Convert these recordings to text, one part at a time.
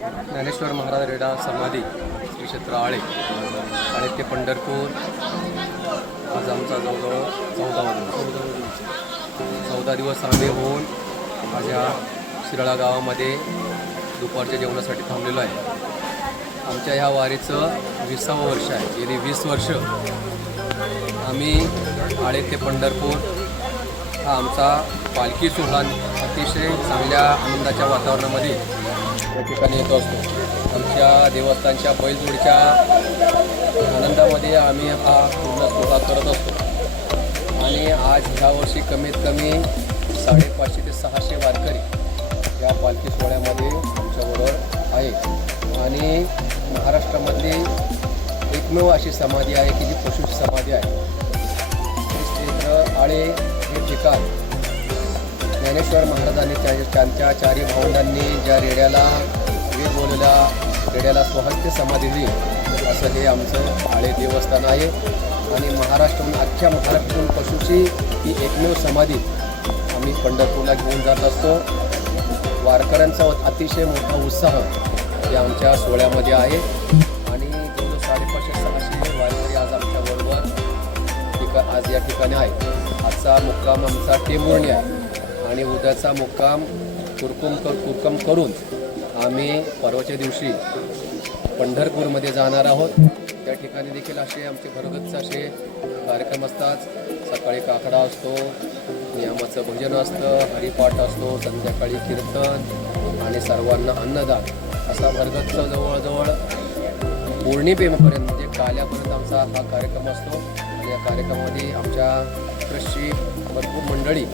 ज्ञानेश्वर महाराज रेडा समाधी श्री क्षेत्र आळे ते पंढरपूर आज आमचा जवळजवळ 14 दिवस आम्ही होऊन माझ्या शिराळा गावामध्ये दुपारच्या जेवणासाठी थांबलेलो आहे. आमच्या ह्या वारीचं 20वं वर्ष आहे. गेली 20 वर्ष आम्ही आळे ते पंढरपूर हा आमचा पालखी सोहळा अतिशय चांगल्या आनंदाच्या वातावरणामध्ये या ठिकाणी येतो असतो. आमच्या देवस्थानच्या बैलजोडीच्या आनंदामध्ये आम्ही हा पूर्ण सोहळा करत असतो. आणि आज ह्या वर्षी कमीत कमी 550 ते 600 वारकरी या पालखी सोहळ्यामध्ये आमच्याबरोबर आहे. आणि महाराष्ट्रामधली एकमेव अशी समाधी आहे की जी पशुची समाधी आहे. क्षेत्र आळे हे ठिकाण ज्ञानेश्वर महाराजांनी त्यांच्या चारी भावंडांनी ज्या रेड्याला वीर बोललेल्या रेड्याला स्वहस्ते समाधी दिली असं हे आमचं आळे देवस्थान आहे. आणि महाराष्ट्रातून अख्ख्या महाराष्ट्रातून पशुची ही एकमेव समाधी आम्ही पंढरपूरला घेऊन जात असतो. वारकऱ्यांचा अतिशय मोठा उत्साह या आमच्या सोहळ्यामध्ये आहे. आणि जवळजवळ 550-600 वारकरी आज आमच्याबरोबर आज या ठिकाणी आहे. आजचा मुक्काम आमचा टेंभुर्णी आहे आणि उद्याचा मुक्काम कुरकम करून आम्ही परवाच्या दिवशी पंढरपूरमध्ये जाणार आहोत. त्या ठिकाणी देखील असे आमचे भरगच्च असे कार्यक्रम असतात. सकाळी काकडा असतो, नियमाचं भजन असतं, हरिपाठ असतो, संध्याकाळी कीर्तन आणि सर्वांना अन्नदान असा भरगच्च जवळजवळ पौर्णिमेपर्यंत म्हणजे काल्यापर्यंत आमचा हा कार्यक्रम असतो. आणि या कार्यक्रमामध्ये आमच्या ट्रस्टची भरपूर मंडळी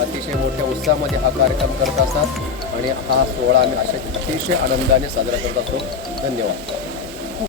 अतिशय मोठ्या उत्साहामध्ये हा कार्यक्रम करत असतात. आणि हा सोहळा आम्ही अतिशय आनंदाने साजरा करत असतो. धन्यवाद.